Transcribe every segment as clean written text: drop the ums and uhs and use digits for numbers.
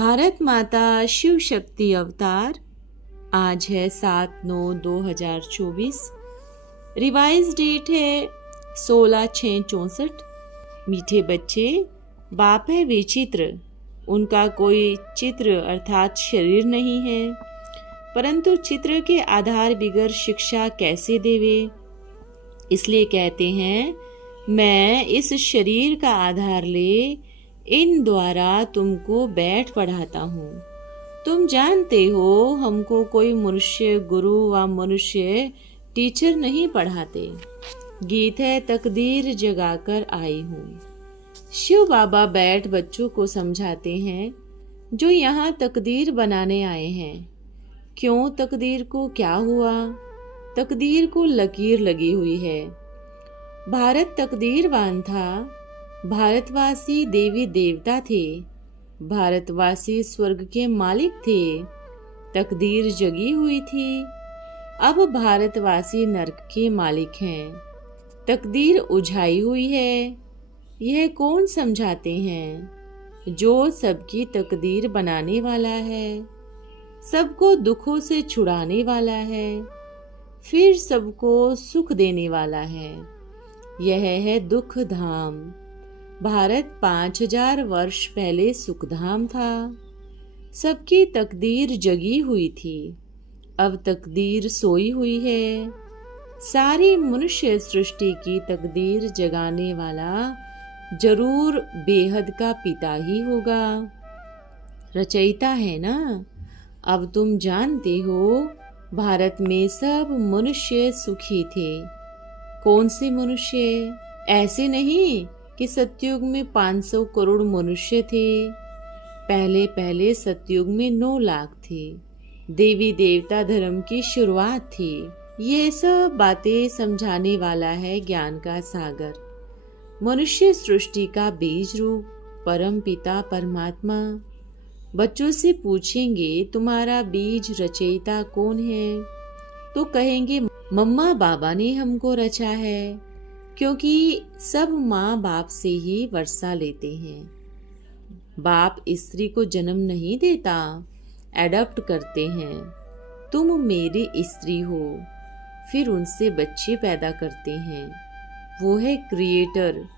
भारत माता शिव शक्ति अवतार। आज है 7/9/2024। रिवाइज डेट है 16/6/64। मीठे बच्चे, बाप है विचित्र। उनका कोई चित्र अर्थात शरीर नहीं है, परंतु चित्र के आधार बिगर शिक्षा कैसे देवे। इसलिए कहते हैं, मैं इस शरीर का आधार ले इन द्वारा तुमको बैठ पढ़ाता हूँ। तुम जानते हो, हमको कोई मनुष्य गुरु व मनुष्य टीचर नहीं पढ़ाते। गीत है, तकदीर जगाकर आई हूँ। शिव बाबा बैठ बच्चों को समझाते हैं, जो यहाँ तकदीर बनाने आए हैं। क्यों तकदीर को क्या हुआ? तकदीर को लकीर लगी हुई है। भारत तकदीरवान था। भारतवासी देवी देवता थे। भारतवासी स्वर्ग के मालिक थे। तकदीर जगी हुई थी। अब भारतवासी नरक के मालिक हैं। तकदीर उझाई हुई है। यह कौन समझाते हैं? जो सबकी तकदीर बनाने वाला है, सबको दुखों से छुड़ाने वाला है, फिर सबको सुख देने वाला है। यह है दुख धाम। भारत 5000 वर्ष पहले सुखधाम था। सबकी तकदीर जगी हुई थी। अब तकदीर सोई हुई है। सारी मनुष्य सृष्टि की तकदीर जगाने वाला जरूर बेहद का पिता ही होगा। रचयिता है ना। अब तुम जानते हो, भारत में सब मनुष्य सुखी थे। कौन से मनुष्य? ऐसे नहीं कि सतयुग में 500 करोड़ मनुष्य थे। पहले पहले सतयुग में 9 लाख थे। देवी देवता धर्म की शुरुआत थी। ये सब बातें समझाने वाला है ज्ञान का सागर। मनुष्य सृष्टि का बीज रूप परम पिता परमात्मा। बच्चों से पूछेंगे, तुम्हारा बीज रचयिता कौन है? तो कहेंगे, मम्मा बाबा ने हमको रचा है। क्योंकि सब माँ बाप से ही वर्षा लेते हैं। बाप स्त्री को जन्म नहीं देता, एडॉप्ट करते हैं। तुम मेरी स्त्री हो, फिर उनसे बच्चे पैदा करते हैं। वो है क्रिएटर।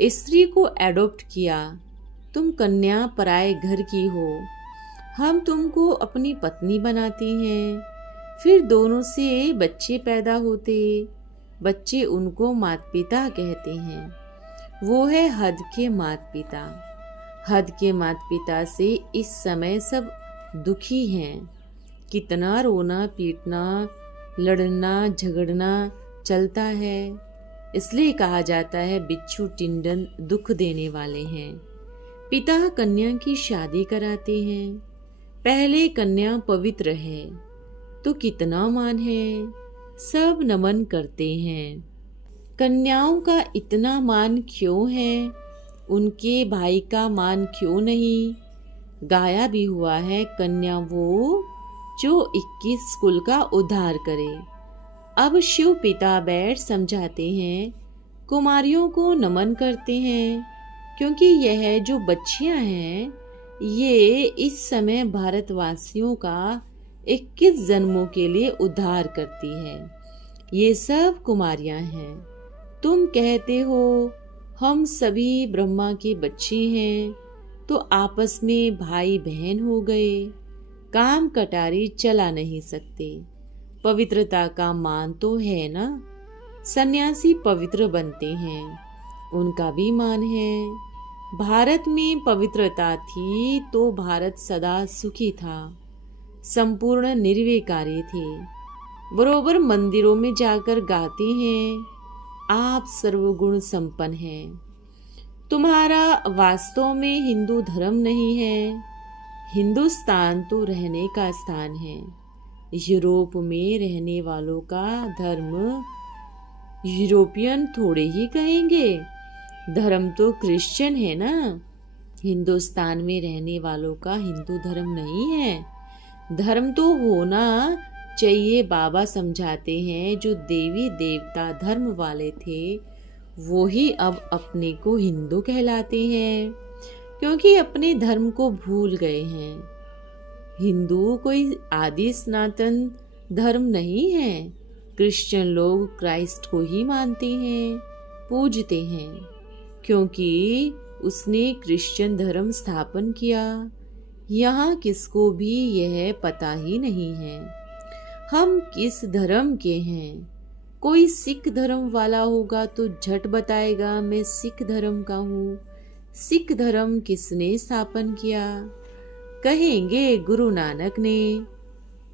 स्त्री को एडॉप्ट किया। तुम कन्या पराए घर की हो। हम तुमको अपनी पत्नी बनाते हैं। फिर दोनों से बच्चे पैदा होते। बच्चे उनको माता पिता कहते हैं। वो है हद के माता पिता। हद के माता पिता से इस समय सब दुखी हैं। कितना रोना पीटना, लड़ना झगड़ना चलता है। इसलिए कहा जाता है, बिच्छू टिंडन दुख देने वाले हैं। पिता कन्या की शादी कराते हैं। पहले कन्या पवित्र है तो कितना मान है। सब नमन करते हैं। कन्याओं का इतना मान क्यों है? उनके भाई का मान क्यों नहीं? गाया भी हुआ है, कन्या वो जो 21 कुल का उद्धार करे। अब शिव पिता बैठ समझाते हैं, कुमारियों को नमन करते हैं, क्योंकि यह जो बच्चियां हैं, ये इस समय भारतवासियों का 21 जन्मों के लिए उद्धार करती है। ये सब कुमारियां हैं। तुम कहते हो हम सभी ब्रह्मा के बच्चे हैं, तो आपस में भाई बहन हो गए। काम कटारी चला नहीं सकते। पवित्रता का मान तो है ना। सन्यासी पवित्र बनते हैं, उनका भी मान है। भारत में पवित्रता थी तो भारत सदा सुखी था। संपूर्ण निर्विकारी थे। बरोबर मंदिरों में जाकर गाते हैं, आप सर्वगुण संपन्न हैं। तुम्हारा वास्तव में हिंदू धर्म नहीं है। हिंदुस्तान तो रहने का स्थान है। यूरोप में रहने वालों का धर्म यूरोपियन थोड़े ही कहेंगे। धर्म तो क्रिश्चियन है ना। हिंदुस्तान में रहने वालों का हिंदू धर्म नहीं है। धर्म तो होना चैये बाबा समझाते हैं जो देवी देवता धर्म वाले थे वो ही अब अपने को हिंदू कहलाते हैं, क्योंकि अपने धर्म को भूल गए हैं। हिंदू कोई आदि सनातन धर्म नहीं है। क्रिश्चियन लोग क्राइस्ट को ही मानते हैं, पूजते हैं, क्योंकि उसने क्रिश्चियन धर्म स्थापन किया। यहाँ किसको भी यह पता ही नहीं है हम किस धर्म के हैं। कोई सिख धर्म वाला होगा तो झट बताएगा मैं सिख धर्म का हूँ। सिख धर्म किसने स्थापन किया? कहेंगे गुरु नानक ने।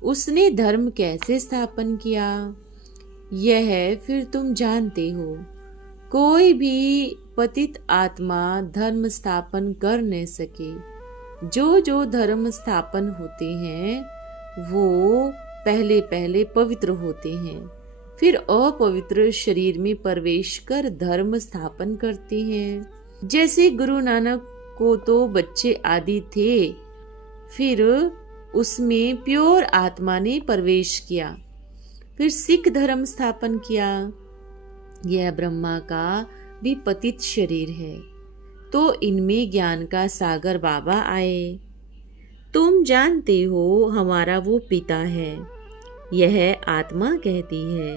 उसने धर्म कैसे स्थापन किया यह फिर तुम जानते हो। कोई भी पतित आत्मा धर्म स्थापन कर न सके। जो धर्म स्थापन होते हैं वो पहले पहले पवित्र होते हैं, फिर अपवित्र शरीर में प्रवेश कर धर्म स्थापन करते हैं। जैसे गुरु नानक को तो बच्चे आदि थे, फिर उसमें प्योर आत्मा ने प्रवेश किया, फिर सिख धर्म स्थापन किया। यह ब्रह्मा का भी पतित शरीर है, तो इनमें ज्ञान का सागर बाबा आए। तुम जानते हो हमारा वो पिता है, यह आत्मा कहती है।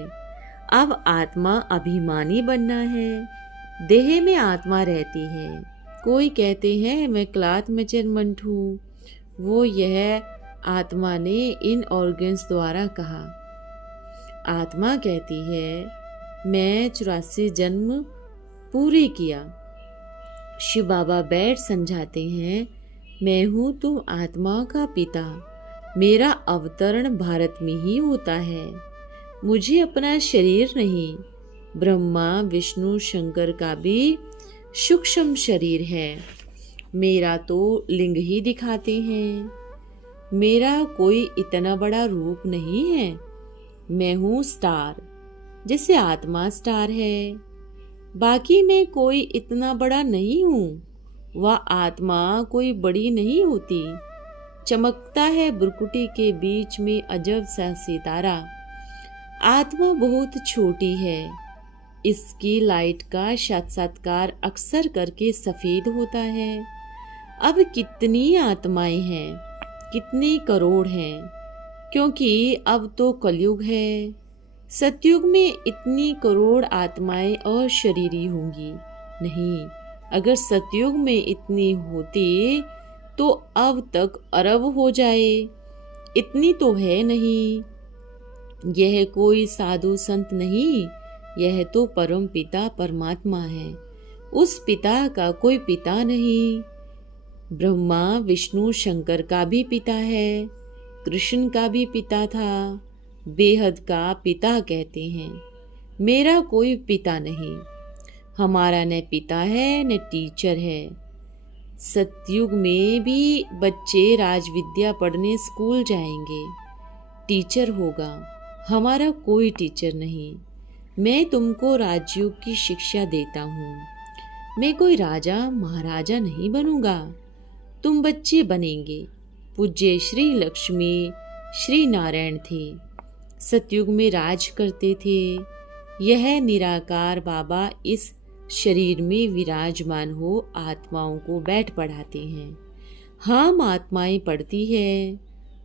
अब आत्मा अभिमानी बनना है, देह में आत्मा रहती है। कोई कहते हैं मैं क्लॉथ मेजरमेंट हूँ, वो यह आत्मा ने इन ऑर्गन्स द्वारा कहा। आत्मा कहती है मैं 84 जन्म पूरे किया। शिव बाबा बैठ समझाते हैं मैं हूँ तुम आत्मा का पिता। मेरा अवतरण भारत में ही होता है। मुझे अपना शरीर नहीं, ब्रह्मा विष्णु शंकर का भी सूक्ष्म शरीर है। मेरा तो लिंग ही दिखाते हैं। मेरा कोई इतना बड़ा रूप नहीं है। मैं हूँ स्टार, जैसे आत्मा स्टार है। बाकी मैं कोई इतना बड़ा नहीं हूँ। वह आत्मा कोई बड़ी नहीं होती। चमकता है बुरकुटी के बीच में अजब सा सितारा। आत्मा बहुत छोटी है। इसकी लाइट का साक्षात्कार अक्सर करके सफेद होता है। अब कितनी आत्माएं हैं, कितने करोड़ हैं, क्योंकि अब तो कलयुग है। सतयुग में इतनी करोड़ आत्माएं और शरीरी होंगी नहीं। अगर सतयुग में इतनी होती तो अब तक अरब हो जाए। इतनी तो है नहीं। यह कोई साधु संत नहीं, यह तो परम पिता परमात्मा है। उस पिता का कोई पिता नहीं। ब्रह्मा विष्णु शंकर का भी पिता है, कृष्ण का भी पिता था। बेहद का पिता कहते हैं। मेरा कोई पिता नहीं। हमारा न पिता है न टीचर है। सतयुग में भी बच्चे राजविद्या पढ़ने स्कूल जाएंगे, टीचर होगा। हमारा कोई टीचर नहीं। मैं तुमको राजयोग की शिक्षा देता हूँ। मैं कोई राजा महाराजा नहीं बनूंगा। तुम बच्चे बनेंगे। पूज्य श्री लक्ष्मी श्री नारायण थे, सतयुग में राज करते थे। यह निराकार बाबा इस शरीर में विराजमान हो आत्माओं को बैठ पढ़ाते हैं। हम आत्माएं पढ़ती है।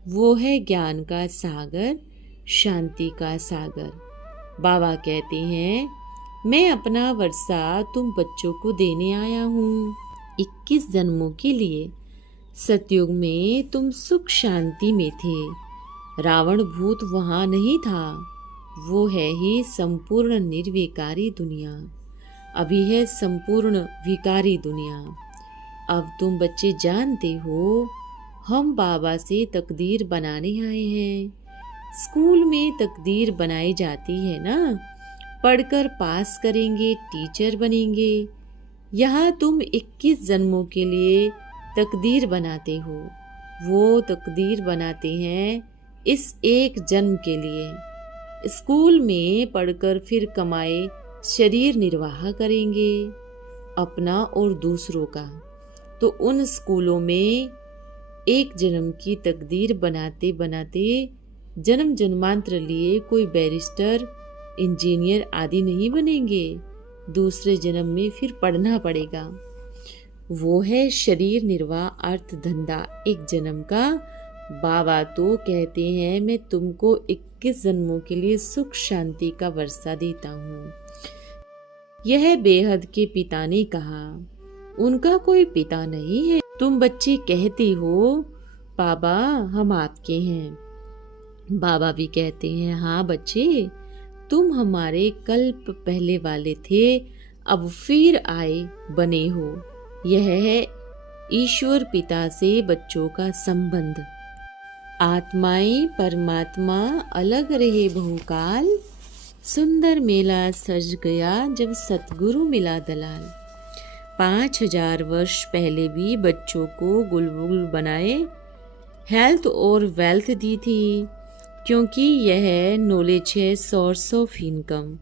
वो है ज्ञान का सागर, शांति का सागर। बाबा कहते हैं मैं अपना वर्षा तुम बच्चों को देने आया हूँ 21 जन्मों के लिए। सतयुग में तुम सुख शांति में थे। रावण भूत वहाँ नहीं था। वो है ही संपूर्ण निर्विकारी दुनिया। अभी है संपूर्ण विकारी दुनिया। अब तुम बच्चे जानते हो हम बाबा से तकदीर बनाने आए हैं। स्कूल में तकदीर बनाई जाती है ना, पढ़कर पास करेंगे, टीचर बनेंगे। यहाँ तुम 21 जन्मों के लिए तकदीर बनाते हो। वो तकदीर बनाते हैं इस एक जन्म के लिए। स्कूल में पढ़कर फिर कमाए शरीर निर्वाह करेंगे, अपना और दूसरों का। तो उन स्कूलों में एक जन्म की तकदीर बनाते बनाते जन्म जन्मांतर लिए कोई बैरिस्टर, इंजीनियर आदि नहीं बनेंगे। दूसरे जन्म में फिर पढ़ना पड़ेगा। वो है शरीर निर्वाह अर्थ धंधा एक जन्म का। बाबा तो कहते हैं मैं तुमको 21 जन्मों के लिए सुख शांति का वर्षा देता हूँ। यह बेहद के पिता ने कहा। उनका कोई पिता नहीं है। तुम बच्चे कहते हो बाबा हम आपके हैं। बाबा भी कहते हैं हाँ बच्चे, तुम हमारे कल्प पहले वाले थे, अब फिर आए बने हो। यह है ईश्वर पिता से बच्चों का संबंध। आत्माएं परमात्मा अलग रहे बहुकाल, सुंदर मेला सज गया जब सतगुरु मिला दलाल। 5000 वर्ष पहले भी बच्चों को गुलबुल बनाए हेल्थ और वेल्थ दी थी, क्योंकि यह नॉलेज है सोर्स ऑफ इनकम।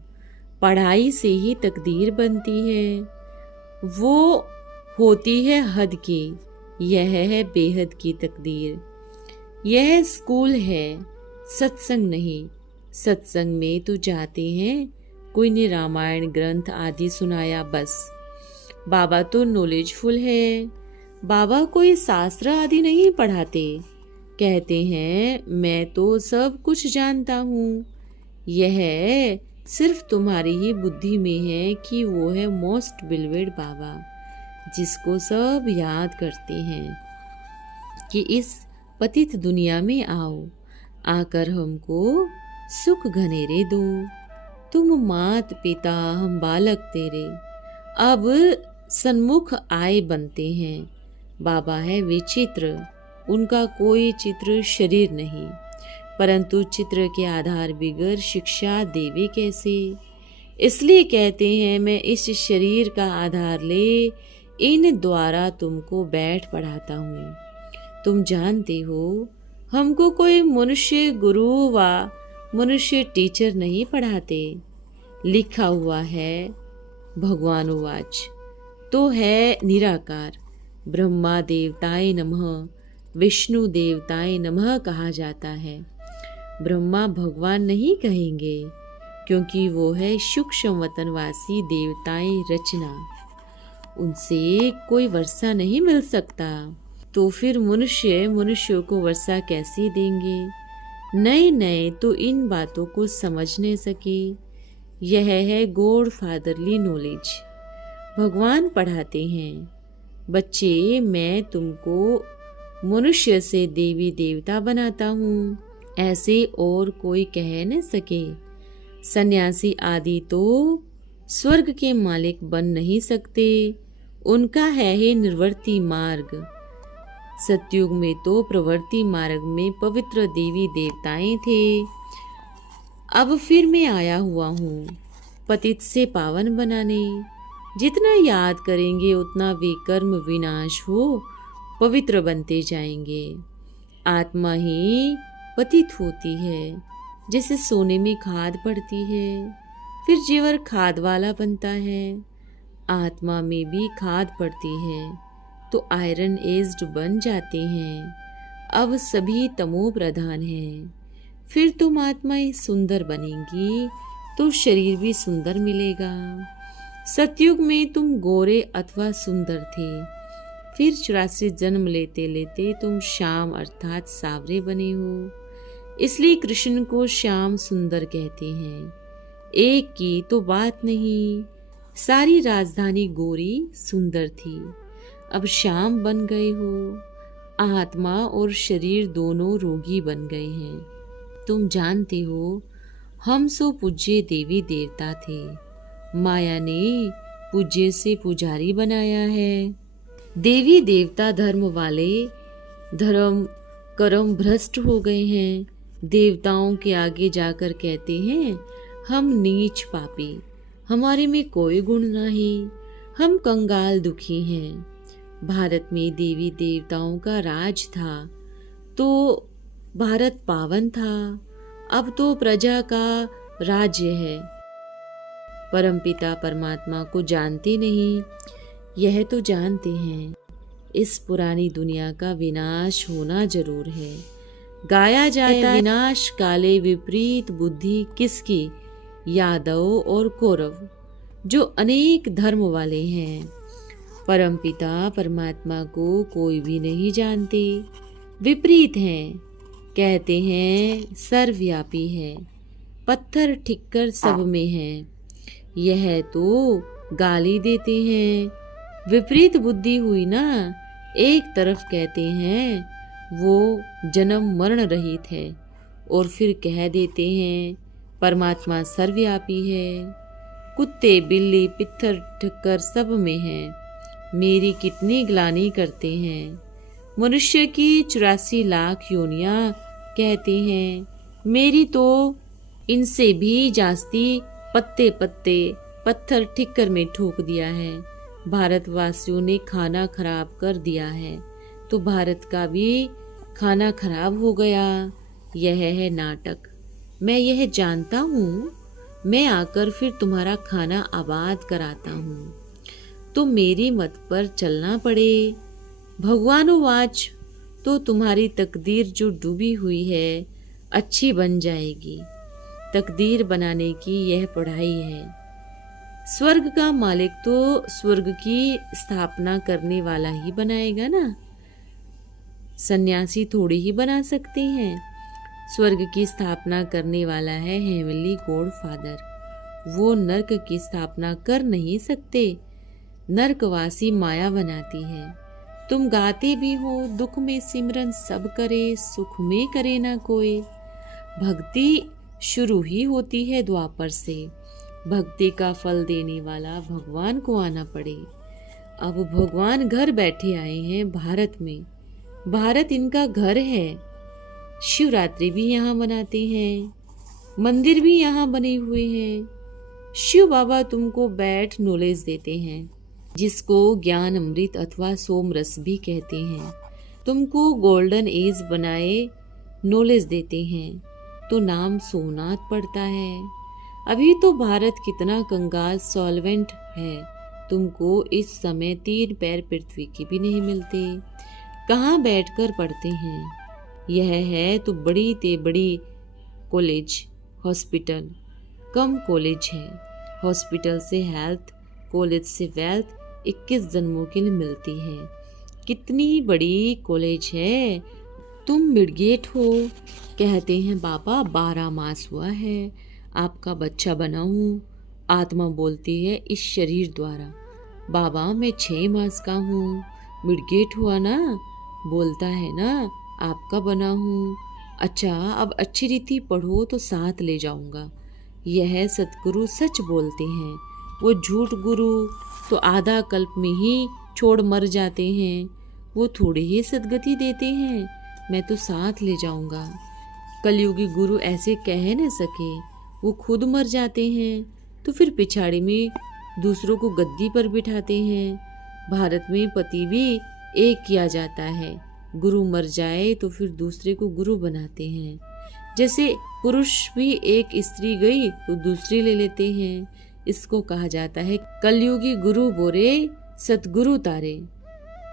पढ़ाई से ही तकदीर बनती है, वो होती है हद की। यह है बेहद की तकदीर। यह स्कूल है, सत्संग नहीं। सत्संग में तो जाते हैं, कोई ने रामायण ग्रंथ आदि सुनाया बस। बाबा तो नॉलेजफुल है। बाबा कोई शास्त्र आदि नहीं पढ़ाते। कहते हैं मैं तो सब कुछ जानता हूँ। यह सिर्फ तुम्हारी ही बुद्धि में है कि वो है मोस्ट बिलवेड बाबा, जिसको सब याद करते हैं कि इस पतित दुनिया में आओ, आकर हमको सुख घनेरे दो। तुम मात पिता हम बालक तेरे, अब सन्मुख आए बनते हैं। बाबा है विचित्र, उनका कोई चित्र शरीर नहीं, परंतु चित्र के आधार बिगर शिक्षा देवे कैसे। इसलिए कहते हैं मैं इस शरीर का आधार ले इन द्वारा तुमको बैठ पढ़ाता हूँ। तुम जानते हो हमको कोई मनुष्य गुरु व मनुष्य टीचर नहीं पढ़ाते। लिखा हुआ है भगवान उवाच, तो है निराकार। ब्रह्मा देवताय नमः, विष्णु देवताय नमः कहा जाता है। ब्रह्मा भगवान नहीं कहेंगे, क्योंकि वो है सूक्ष्म वतनवासी देवताएं रचना। उनसे कोई वर्षा नहीं मिल सकता, तो फिर मनुष्यों को वर्षा कैसे देंगे। नए नए तो इन बातों को समझ नहीं सके। यह है गॉड फादरली नॉलेज। भगवान पढ़ाते हैं बच्चे मैं तुमको मनुष्य से देवी देवता बनाता हूँ, ऐसे और कोई कह न सके। सन्यासी आदि तो स्वर्ग के मालिक बन नहीं सकते, उनका है ही निर्वर्ती मार्ग। सतयुग में तो प्रवृत्ति मार्ग में पवित्र देवी देवताएं थे। अब फिर मैं आया हुआ हूँ पतित से पावन बनाने। जितना याद करेंगे उतना विकर्म विनाश हो पवित्र बनते जाएंगे। आत्मा ही पतित होती है, जैसे सोने में खाद पड़ती है, फिर जेवर खाद वाला बनता है। आत्मा में भी खाद पड़ती है तो आयरन एज्ड बन जाते हैं। अब सभी तमो प्रधान हैं। फिर तुम आत्माएं सुंदर बनेंगी तो शरीर भी सुंदर मिलेगा। सतयुग में तुम गोरे अथवा सुंदर थे, फिर 84 जन्म लेते लेते तुम श्याम अर्थात सावरे बने हो। इसलिए कृष्ण को श्याम सुंदर कहते हैं। एक की तो बात नहीं, सारी राजधानी गोरी सुंदर थी, अब श्याम बन गए हो। आत्मा और शरीर दोनों रोगी बन गए हैं। तुम जानते हो हम सो पूज्य देवी देवता थे, माया ने पूज्य से पुजारी बनाया है। देवी देवता धर्म वाले धर्म कर्म भ्रष्ट हो गए हैं। देवताओं के आगे जाकर कहते हैं हम नीच पापी, हमारे में कोई गुण नहीं, हम कंगाल दुखी हैं। भारत में देवी देवताओं का राज था तो भारत पावन था, अब तो प्रजा का राज्य है। परमपिता परमात्मा को जानते नहीं, यह तो जानते हैं इस पुरानी दुनिया का विनाश होना जरूर है। गाया जाता विनाश काले विपरीत बुद्धि किसकी, यादव और कौरव, जो अनेक धर्म वाले हैं। परमपिता परमात्मा को कोई भी नहीं जानते, विपरीत हैं, कहते हैं सर्वव्यापी है, पत्थर ठिक्कर सब में है, यह तो गाली देते हैं। विपरीत बुद्धि हुई ना, एक तरफ कहते हैं वो जन्म मरण रहित है और फिर कह देते हैं परमात्मा सर्वव्यापी है। कुत्ते बिल्ली पित्थर ठक्कर सब में है, मेरी कितनी ग्लानि करते हैं। मनुष्य की 84 लाख योनियां, कहते हैं मेरी तो इनसे भी जास्ती पत्ते पत्ते पत्थर ठिक्कर में ठोक दिया है। भारतवासियों ने खाना खराब कर दिया है तो भारत का भी खाना खराब हो गया। यह है नाटक, मैं यह जानता हूँ। मैं आकर फिर तुम्हारा खाना आबाद कराता हूँ, तो मेरी मत पर चलना पड़े। भगवानुवाच, तो तुम्हारी तकदीर जो डूबी हुई है अच्छी बन जाएगी। तकदीर बनाने की यह पढ़ाई है। स्वर्ग का मालिक तो स्वर्ग की स्थापना करने वाला ही बनाएगा ना, सन्यासी थोड़ी ही बना सकते हैं। स्वर्ग की स्थापना करने वाला है हेवनली गॉड फादर, वो नर्क की स्थापना कर नहीं सकते। नर्कवासी माया बनाती है। तुम गाते भी हो दुख में सिमरन सब करे, सुख में करे ना कोई। भक्ति शुरू ही होती है द्वापर से, भक्ति का फल देने वाला भगवान को आना पड़े। अब भगवान घर बैठे आए हैं भारत में, भारत इनका घर है। शिवरात्रि भी यहाँ मनाते हैं, मंदिर भी यहाँ बने हुए हैं। शिव बाबा तुमको बैठ नॉलेज देते हैं, जिसको ज्ञान अमृत अथवा सोमरस भी कहते हैं। तुमको गोल्डन एज बनाए नॉलेज देते हैं, तो नाम सोमनाथ पड़ता है। अभी तो भारत कितना कंगाल सॉल्वेंट है, तुमको इस समय 3 पैर पृथ्वी की भी नहीं मिलते, कहाँ बैठकर पढ़ते हैं। यह है तो बड़ी ते बड़ी कॉलेज हॉस्पिटल कम कॉलेज है। हॉस्पिटल से हेल्थ, कॉलेज से वेल्थ 21 जन्मों के लिए मिलती है। कितनी बड़ी कॉलेज है। तुम मिडगेट हो, कहते हैं बाबा 12 मास हुआ है, आपका बच्चा बना हूँ। आत्मा बोलती है इस शरीर द्वारा, बाबा मैं 6 मास का हूँ। मिडगेट हुआ ना, बोलता है ना आपका बना हूँ। अच्छा अब अच्छी रीति पढ़ो तो साथ ले जाऊंगा। यह सतगुरु सच बोलते हैं, वो झूठ गुरु तो आधा कल्प में ही छोड़ मर जाते हैं। वो थोड़े ही सदगति देते हैं, मैं तो साथ ले जाऊंगा। कलयुगी गुरु ऐसे कह न सके, वो खुद मर जाते हैं तो फिर पिछाड़ी में दूसरों को गद्दी पर बिठाते हैं। भारत में पति भी एक किया जाता है, गुरु मर जाए तो फिर दूसरे को गुरु बनाते हैं। जैसे पुरुष भी एक स्त्री गई तो दूसरी ले लेते हैं। इसको कहा जाता है कलयुगी गुरु बोरे सतगुरु तारे,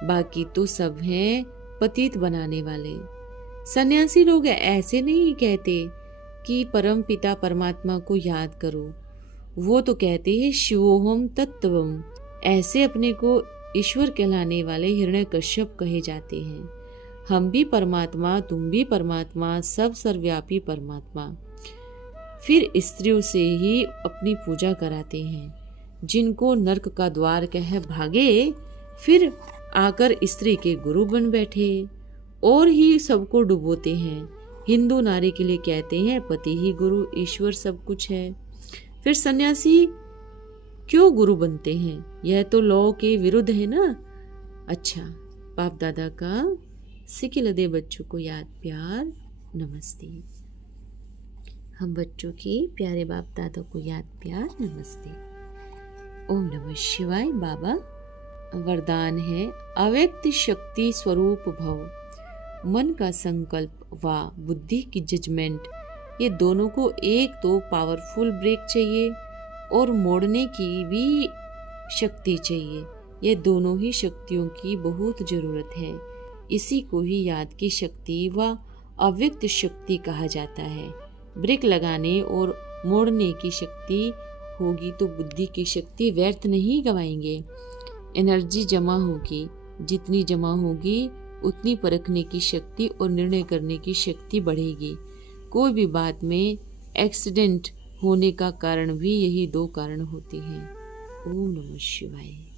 बाकी तो सब हैं पतित बनाने वाले। सन्यासी लोग ऐसे नहीं कहते कि परम पिता परमात्मा को याद करो, वो तो कहते हैं शिवोहम तत्वम। ऐसे अपने को ईश्वर कहलाने वाले हिरण्यकश्यप कहे जाते हैं। हम भी परमात्मा, तुम भी परमात्मा, सब सर्वव्यापी परमात्मा। फिर स्त्रियों से ही अपनी पूजा कराते हैं। जिनको नरक का द्वार कह भागे, फिर आकर स्त्री के गुरु बन बैठे और ही सबको डुबोते हैं। हिंदू नारी के लिए कहते हैं पति ही गुरु, ईश्वर सब कुछ है। फिर सन्यासी क्यों गुरु बनते हैं? यह तो लॉ के विरुद्ध है ना। अच्छा, बाप दादा का सिखिल दे बच्चों को याद प्यार नमस्ते। हम बच्चों के प्यारे बाप दादा को याद प्यार नमस्ते। ओम नमः शिवाय। बाबा वरदान है अव्यक्त शक्ति स्वरूप भव। मन का संकल्प व बुद्धि की जजमेंट, ये दोनों को एक तो पावरफुल ब्रेक चाहिए और मोड़ने की भी शक्ति चाहिए। ये दोनों ही शक्तियों की बहुत जरूरत है। इसी को ही याद की शक्ति व अव्यक्त शक्ति कहा जाता है। ब्रेक लगाने और मोड़ने की शक्ति होगी तो बुद्धि की शक्ति व्यर्थ नहीं गवाएंगे। एनर्जी जमा होगी, जितनी जमा होगी उतनी परखने की शक्ति और निर्णय करने की शक्ति बढ़ेगी। कोई भी बात में एक्सीडेंट होने का कारण भी यही दो कारण होते हैं। ओम नमः शिवाय।